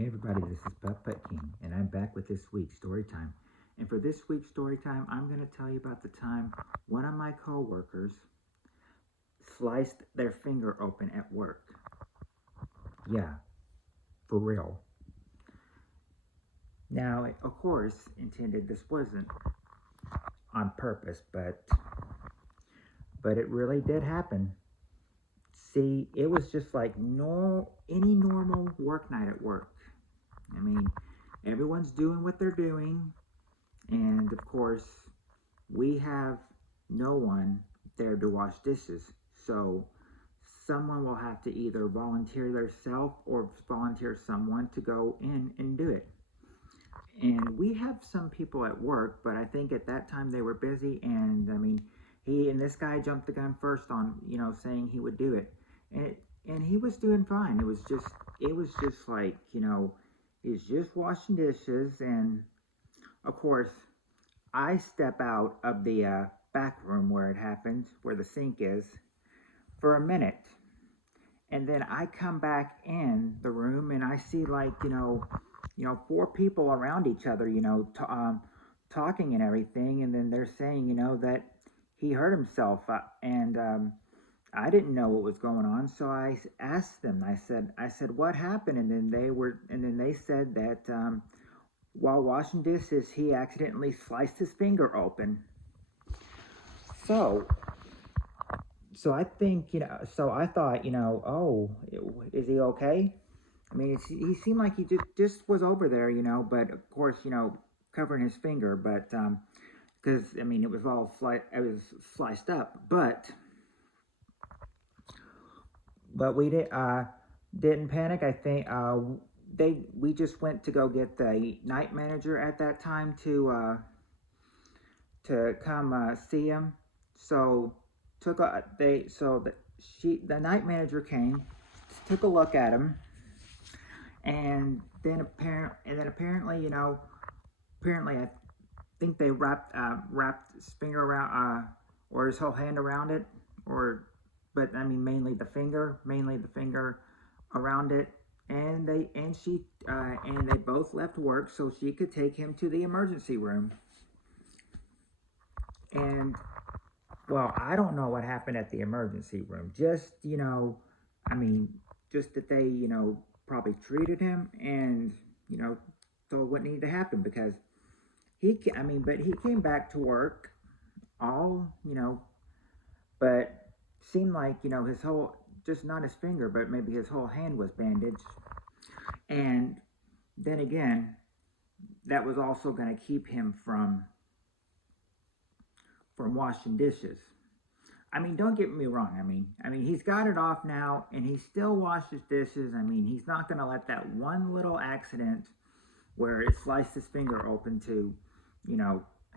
Hey everybody, this is Putt King, and I'm back with this week's story time. And for this week's story time, I'm going to tell you about the time one of my coworkers sliced their finger open at work. Yeah, for real. Now, of course, intended this wasn't on purpose, but it really did happen. See, it was just like any normal work night at work. I mean, everyone's doing what they're doing, and of course, we have no one there to wash dishes. So someone will have to either volunteer themselves or volunteer someone to go in and do it. And we have some people at work, but I think at that time they were busy. And I mean, this guy jumped the gun first on saying he would do it, and he was doing fine. It was just like he's just washing dishes, and of course I step out of the back room where it happens, where the sink is, for a minute. And then I come back in the room and I see like, four people around each other, talking and everything. And then they're saying, that he hurt himself. And I didn't know what was going on. So I asked them, I said, what happened? And then they said that while washing dishes, he accidentally sliced his finger open. So, so I think, so I thought, oh, is he okay? I mean, he seemed like he just was over there, but of course, covering his finger, but, because, I mean, it was sliced up, but didn't panic. I think, we just went to go get the night manager at that time to come see him. So took a they so the night manager came, took a look at him, and then apparently I think they wrapped his finger around or his whole hand around it, or but I mean mainly the finger around it, and they both left work so she could take him to the emergency room. And well, I don't know what happened at the emergency room. Just, I mean, just that they, probably treated him and, told what needed to happen because but he came back to work all, but seemed like, his whole, just not his finger, but maybe his whole hand was bandaged. And then again, that was also going to keep him from washing dishes. I mean, don't get me wrong. I mean, he's got it off now, and he still washes dishes. I mean, he's not going to let that one little accident where it sliced his finger open to,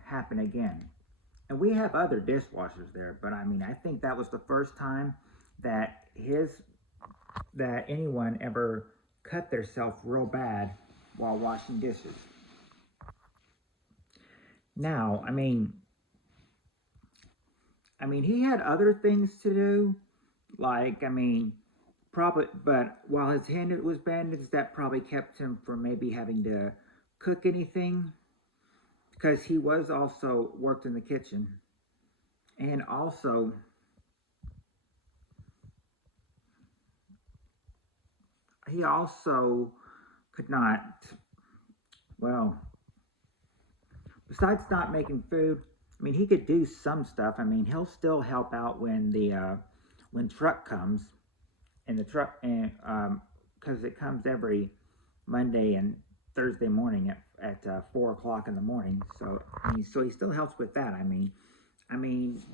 happen again. And we have other dishwashers there, but I mean, I think that was the first time that anyone ever cut themselves real bad while washing dishes. Now, I mean, he had other things to do, like, I mean, probably, but while his hand was bandaged, that probably kept him from maybe having to cook anything, because he was also worked in the kitchen, and also he also could not, well, besides not making food, I mean, he could do some stuff. I mean, he'll still help out when truck comes, and the truck, and because it comes every Monday and Thursday morning at 4 o'clock in the morning. So so he still helps with that.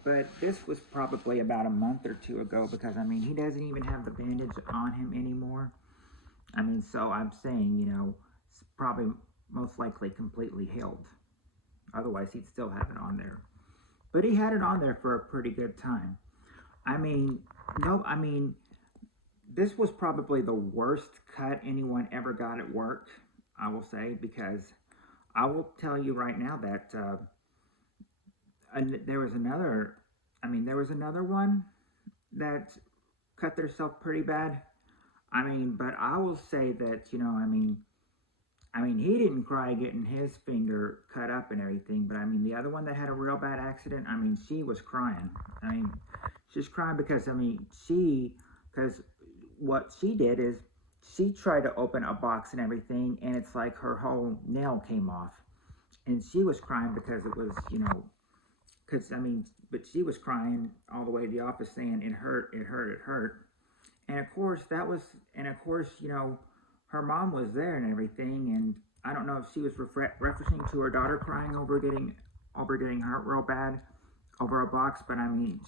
But this was probably about a month or two ago, because I mean he doesn't even have the bandage on him anymore. So I'm saying it's probably most likely completely healed. Otherwise he'd still have it on there. But he had it on there for a pretty good time. I mean, no, I mean, this was probably the worst cut anyone ever got at work, I will say, because I will tell you right now that there was another. There was another one that cut themselves pretty bad. But I will say that I mean, he didn't cry getting his finger cut up and everything, but I mean, the other one that had a real bad accident, I mean, she was crying. I mean, she's crying because, I mean, because what she did is she tried to open a box and everything, and it's like her whole nail came off. And she was crying because it was, because, I mean, but she was crying all the way to the office saying, it hurt, it hurt, it hurt. And of course, her mom was there and everything. And I don't know if she was referencing to her daughter crying over getting hurt real bad over a box, but I mean,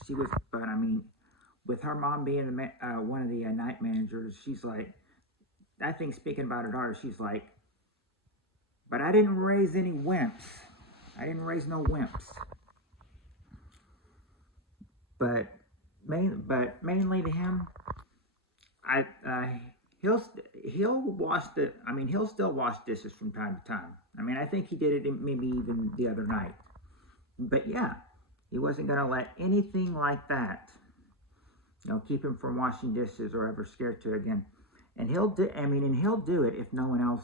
with her mom being one of the night managers, she's like, I think speaking about her daughter, she's like, but I didn't raise any wimps. I didn't raise no wimps. But mainly to him, I he'll wash the. I mean, he'll still wash dishes from time to time. I mean, I think he did it maybe even the other night. But yeah, he wasn't gonna let anything like that, keep him from washing dishes or ever scared to again. And he'll do. I mean, and he'll do it if no one else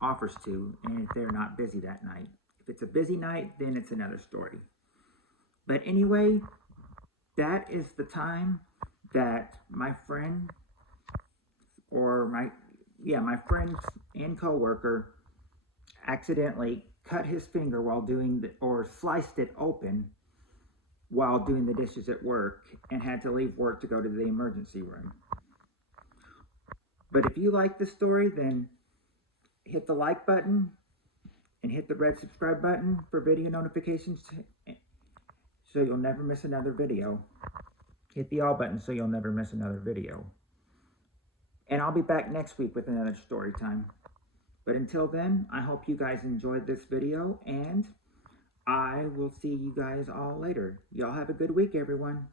offers to, and if they're not busy that night. If it's a busy night, then it's another story. But anyway, that is the time that my friend or my friend and coworker accidentally cut his finger while or sliced it open while doing the dishes at work and had to leave work to go to the emergency room. But if you like this story, then hit the like button and hit the red subscribe button for video notifications so you'll never miss another video. Hit the all button so you'll never miss another video. And I'll be back next week with another story time. But until then, I hope you guys enjoyed this video, and I will see you guys all later. Y'all have a good week, everyone.